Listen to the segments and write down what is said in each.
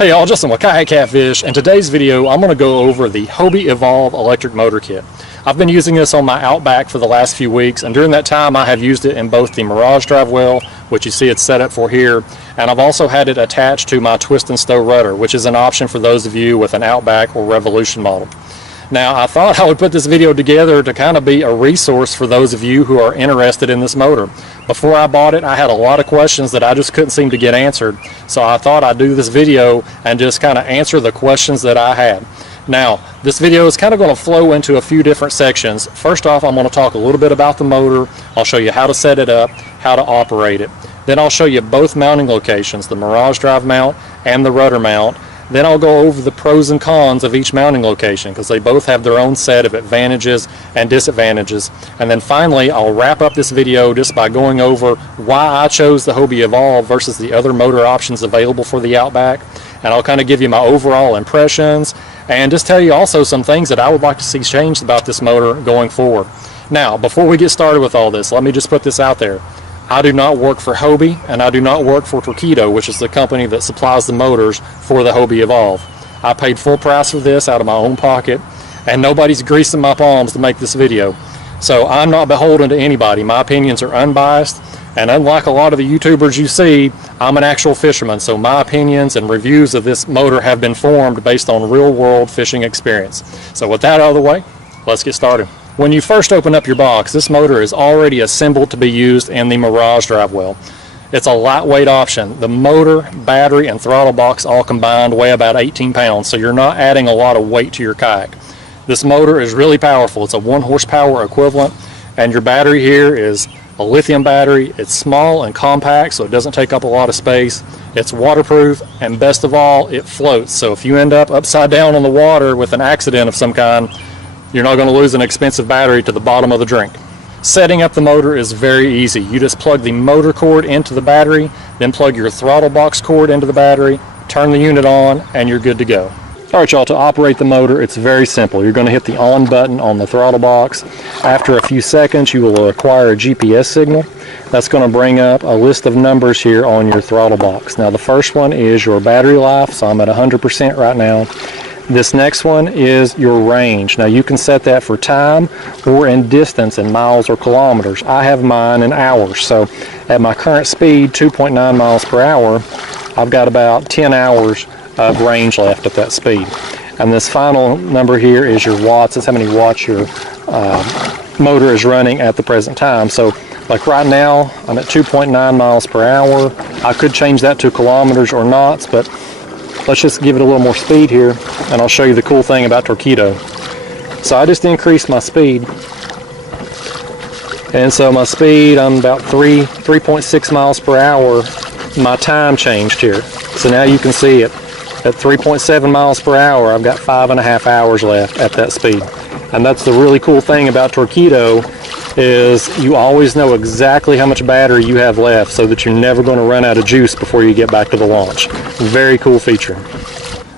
Hey y'all, Justin with Kayak Catfish, and today's video I'm going to go over the Hobie Evolve electric motor kit. I've been using this on my Outback for the last few weeks, and during that time I have used it in both the Mirage drive well, which you see it's set up for here, and I've also had it attached to my twist and stow rudder, which is an option for those of you with an Outback or Revolution model. Now, I thought I would put this video together to kind of be a resource for those of you who are interested in this motor. Before I bought it, I had a lot of questions that I just couldn't seem to get answered, so I thought I'd do this video and just kind of answer the questions that I had. Now, this video is kind of going to flow into a few different sections. First off, I'm going to talk a little bit about the motor. I'll show you how to set it up, how to operate it. Then I'll show you both mounting locations, the Mirage drive mount and the rudder mount. Then I'll go over the pros and cons of each mounting location because they both have their own set of advantages and disadvantages. And then finally, I'll wrap up this video just by going over why I chose the Hobie Evolve versus the other motor options available for the Outback. And I'll kind of give you my overall impressions and just tell you also some things that I would like to see changed about this motor going forward. Now, before we get started with all this, let me just put this out there. I do not work for Hobie, and I do not work for Torqeedo, which is the company that supplies the motors for the Hobie Evolve. I paid full price for this out of my own pocket, and nobody's greasing my palms to make this video. So I'm not beholden to anybody. My opinions are unbiased, and unlike a lot of the YouTubers you see, I'm an actual fisherman, so my opinions and reviews of this motor have been formed based on real-world fishing experience. So with that out of the way, let's get started. When you first open up your box, this motor is already assembled to be used in the Mirage drive well. It's a lightweight option. The motor, battery, and throttle box all combined weigh about 18 pounds, so you're not adding a lot of weight to your kayak. This motor is really powerful. It's a 1 horsepower equivalent, and your battery here is a lithium battery. It's small and compact, so it doesn't take up a lot of space. It's waterproof, and best of all, it floats. So if you end up upside down on the water with an accident of some kind, you're not going to lose an expensive battery to the bottom of the drink. Setting up the motor is very easy. You just plug the motor cord into the battery, then plug your throttle box cord into the battery, turn the unit on, and you're good to go. Alright y'all, to operate the motor, it's very simple. You're going to hit the on button on the throttle box. After a few seconds, you will acquire a GPS signal. That's going to bring up a list of numbers here on your throttle box. Now the first one is your battery life, so I'm at 100% right now. This next one is your range. Now you can set that for time or in distance in miles or kilometers. I have mine in hours, so at my current speed, 2.9 miles per hour, I've got about 10 hours of range left at that speed. And this final number here is your watts. That's how many watts your motor is running at the present time. So like right now, I'm at 2.9 miles per hour. I could change that to kilometers or knots, but let's just give it a little more speed here, and I'll show you the cool thing about Torqeedo. So I just increased my speed, and so my speed, I'm about 3.6 miles per hour. My time changed here. So now you can see it at 3.7 miles per hour. I've got 5.5 hours left at that speed. And that's the really cool thing about Torqeedo, is you always know exactly how much battery you have left so that you're never going to run out of juice before you get back to the launch. Very cool feature.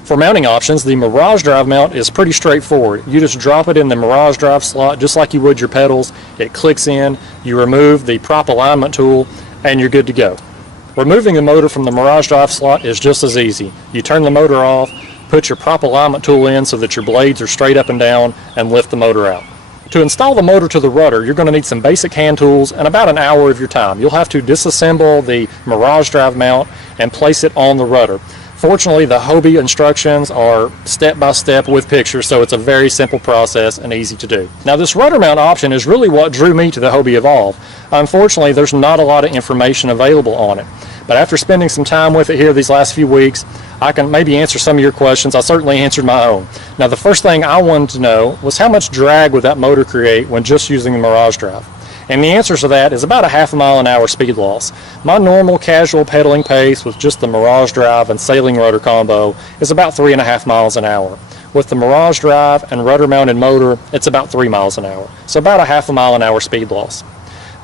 For mounting options, the Mirage drive mount is pretty straightforward. You just drop it in the Mirage drive slot just like you would your pedals. It clicks in, you remove the prop alignment tool, and you're good to go. Removing the motor from the Mirage drive slot is just as easy. You turn the motor off, put your prop alignment tool in so that your blades are straight up and down, and lift the motor out. To install the motor to the rudder, you're going to need some basic hand tools and about an hour of your time. You'll have to disassemble the Mirage drive mount and place it on the rudder. Fortunately, the Hobie instructions are step-by-step with pictures, so it's a very simple process and easy to do. Now, this rudder mount option is really what drew me to the Hobie Evolve. Unfortunately, there's not a lot of information available on it. But after spending some time with it here these last few weeks, I can maybe answer some of your questions. I certainly answered my own. Now, the first thing I wanted to know was how much drag would that motor create when just using the Mirage drive? And the answer to that is about a half a mile an hour speed loss. My normal casual pedaling pace with just the Mirage drive and sailing rudder combo is about 3.5 miles an hour. With the Mirage drive and rudder mounted motor, it's about 3 miles an hour. So about a half a mile an hour speed loss.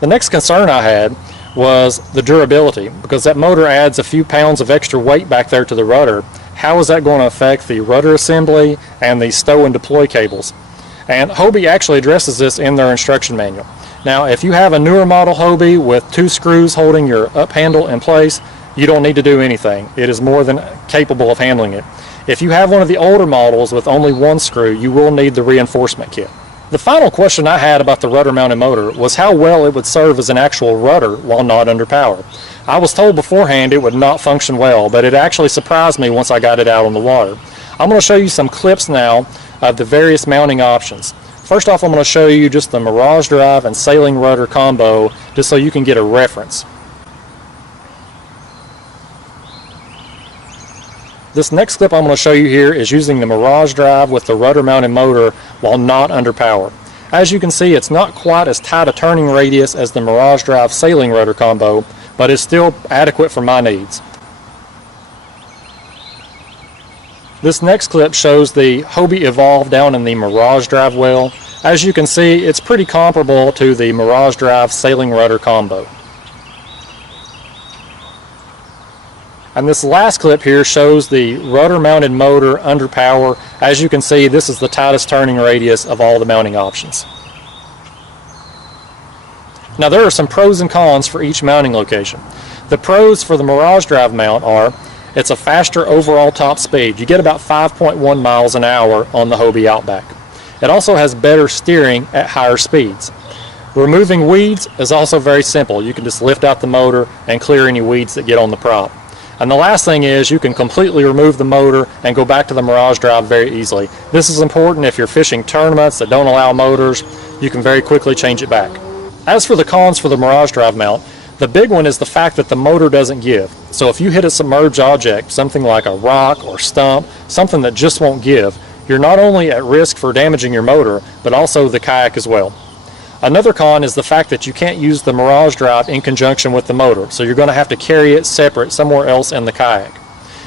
The next concern I had was the durability, because that motor adds a few pounds of extra weight back there to the rudder. How is that going to affect the rudder assembly and the stow and deploy cables? And Hobie actually addresses this in their instruction manual. Now, if you have a newer model Hobie with 2 screws holding your up handle in place, you don't need to do anything. It is more than capable of handling it. If you have one of the older models with only one screw, you will need the reinforcement kit. The final question I had about the rudder mounted motor was how well it would serve as an actual rudder while not under power. I was told beforehand it would not function well, but it actually surprised me once I got it out on the water. I'm going to show you some clips now of the various mounting options. First off, I'm going to show you just the Mirage Drive and sailing rudder combo, just so you can get a reference. This next clip I'm going to show you here is using the Mirage Drive with the rudder mounted motor while not under power. As you can see, it's not quite as tight a turning radius as the Mirage Drive sailing rudder combo, but it's still adequate for my needs. This next clip shows the Hobie Evolve down in the Mirage Drive well. As you can see, it's pretty comparable to the Mirage Drive sailing rudder combo. And this last clip here shows the rudder mounted motor under power. As you can see, this is the tightest turning radius of all the mounting options. Now there are some pros and cons for each mounting location. The pros for the Mirage Drive mount are, it's a faster overall top speed. You get about 5.1 miles an hour on the Hobie Outback. It also has better steering at higher speeds. Removing weeds is also very simple. You can just lift out the motor and clear any weeds that get on the prop. And the last thing is you can completely remove the motor and go back to the Mirage Drive very easily. This is important if you're fishing tournaments that don't allow motors. You can very quickly change it back. As for the cons for the Mirage Drive mount, the big one is the fact that the motor doesn't give. So if you hit a submerged object, something like a rock or stump, something that just won't give, you're not only at risk for damaging your motor, but also the kayak as well. Another con is the fact that you can't use the Mirage Drive in conjunction with the motor, so you're going to have to carry it separate somewhere else in the kayak.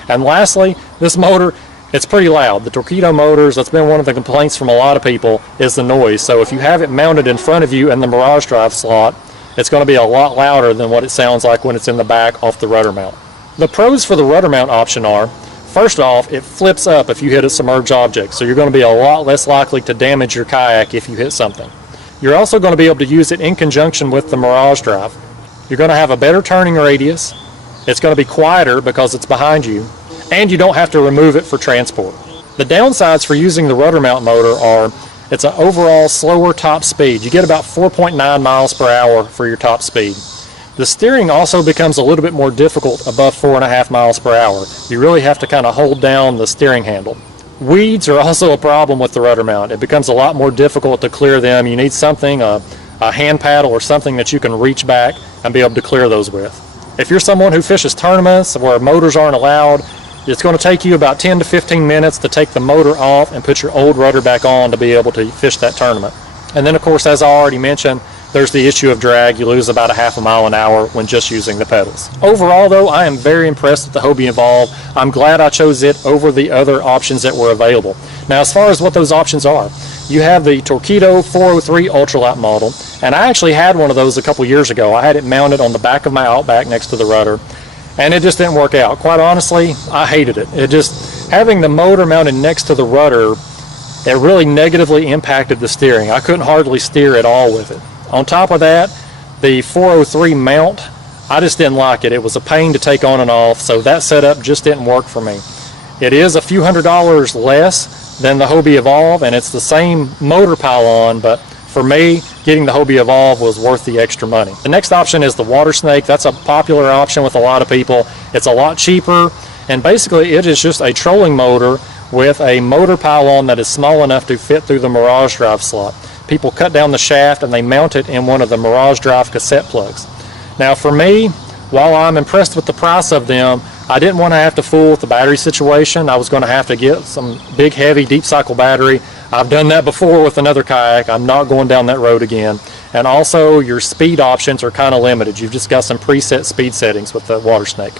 And lastly, this motor, it's pretty loud. The Torqeedo motors, that's been one of the complaints from a lot of people, is the noise. So if you have it mounted in front of you in the Mirage Drive slot, it's going to be a lot louder than what it sounds like when it's in the back off the rudder mount. The pros for the rudder mount option are, first off, it flips up if you hit a submerged object, so you're going to be a lot less likely to damage your kayak if you hit something. You're also going to be able to use it in conjunction with the Mirage Drive. You're going to have a better turning radius, it's going to be quieter because it's behind you, and you don't have to remove it for transport. The downsides for using the rudder mount motor are, it's an overall slower top speed. You get about 4.9 miles per hour for your top speed. The steering also becomes a little bit more difficult above 4.5 miles per hour. You really have to kind of hold down the steering handle. Weeds are also a problem with the rudder mount. It becomes a lot more difficult to clear them. You need something, a hand paddle or something that you can reach back and be able to clear those with. If you're someone who fishes tournaments where motors aren't allowed, it's going to take you about 10 to 15 minutes to take the motor off and put your old rudder back on to be able to fish that tournament. And then of course, as I already mentioned, there's the issue of drag. You lose about a half a mile an hour when just using the pedals. Overall though, I am very impressed with the Hobie Evolve. I'm glad I chose it over the other options that were available. Now as far as what those options are, you have the Torqeedo 403 ultralight model, and I actually had one of those a couple years ago. I had it mounted on the back of my Outback next to the rudder, and it just didn't work out. Quite honestly, I hated it. Having the motor mounted next to the rudder, it really negatively impacted the steering. I couldn't hardly steer at all with it. On top of that, the 403 mount, I just didn't like it. It was a pain to take on and off, so that setup just didn't work for me. It is a few $100s less than the Hobie Evolve, and it's the same motor pylon, but for me, getting the Hobie Evolve was worth the extra money. The next option is the Water Snake. That's a popular option with a lot of people. It's a lot cheaper, and basically it is just a trolling motor with a motor pylon that is small enough to fit through the Mirage Drive slot. People cut down the shaft and they mount it in one of the Mirage Drive cassette plugs. Now for me, while I'm impressed with the price of them, I didn't want to have to fool with the battery situation. I was going to have to get some big heavy deep cycle battery. I've done that before with another kayak. I'm not going down that road again. And also your speed options are kind of limited. You've just got some preset speed settings with the Water Snake.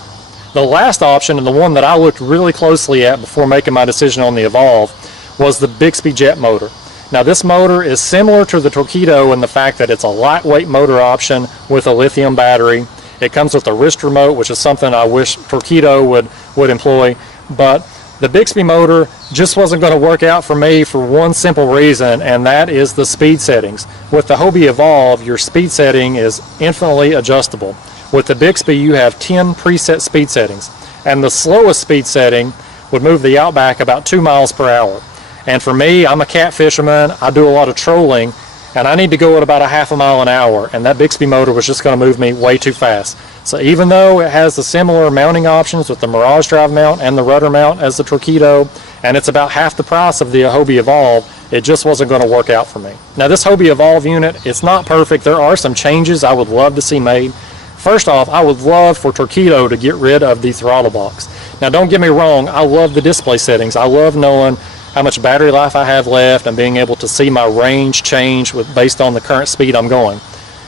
The last option, and the one that I looked really closely at before making my decision on the Evolve, was the Bixby Jet motor. Now this motor is similar to the Torqeedo in the fact that it's a lightweight motor option with a lithium battery. It comes with a wrist remote, which is something I wish Torqeedo would employ, but the Bixby motor just wasn't going to work out for me for one simple reason, and that is the speed settings. With the Hobie Evolve, your speed setting is infinitely adjustable. With the Bixby, you have 10 preset speed settings, and the slowest speed setting would move the Outback about 2 miles per hour. And for me, I'm a cat fisherman, I do a lot of trolling, and I need to go at about a half a mile an hour, and that Bixby motor was just going to move me way too fast. So even though it has the similar mounting options with the Mirage Drive mount and the rudder mount as the Torqeedo, and it's about half the price of the Hobie Evolve, it just wasn't going to work out for me. Now this Hobie Evolve unit, it's not perfect. There are some changes I would love to see made. First off, I would love for Torqeedo to get rid of the throttle box. Now don't get me wrong, I love the display settings. I love knowing how much battery life I have left and being able to see my range change based on the current speed I'm going.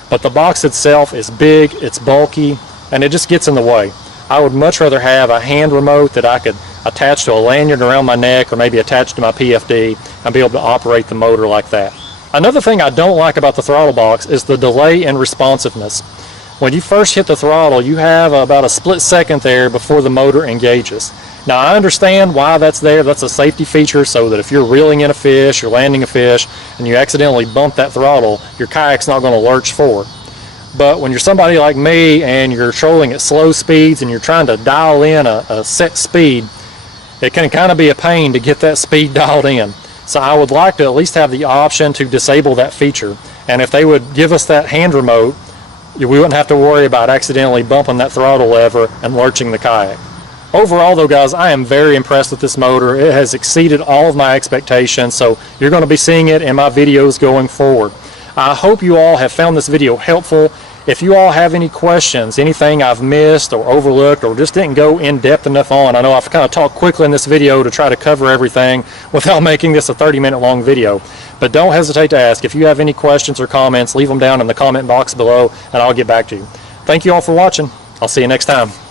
But the box itself is big, it's bulky, and it just gets in the way. I would much rather have a hand remote that I could attach to a lanyard around my neck or maybe attach to my PFD and be able to operate the motor like that. Another thing I don't like about the throttle box is the delay in responsiveness. When you first hit the throttle, you have about a split second there before the motor engages. Now I understand why that's there. That's a safety feature so that if you're reeling in a fish, you're landing a fish, and you accidentally bump that throttle, your kayak's not going to lurch forward. But when you're somebody like me and you're trolling at slow speeds and you're trying to dial in a set speed, it can kind of be a pain to get that speed dialed in. So I would like to at least have the option to disable that feature. And if they would give us that hand remote, we wouldn't have to worry about accidentally bumping that throttle lever and lurching the kayak. Overall though guys, I am very impressed with this motor. It has exceeded all of my expectations, so you're going to be seeing it in my videos going forward. I hope you all have found this video helpful. If you all have any questions, anything I've missed or overlooked or just didn't go in depth enough on, I know I've kind of talked quickly in this video to try to cover everything without making this a 30-minute long video. But don't hesitate to ask. If you have any questions or comments, leave them down in the comment box below and I'll get back to you. Thank you all for watching. I'll see you next time.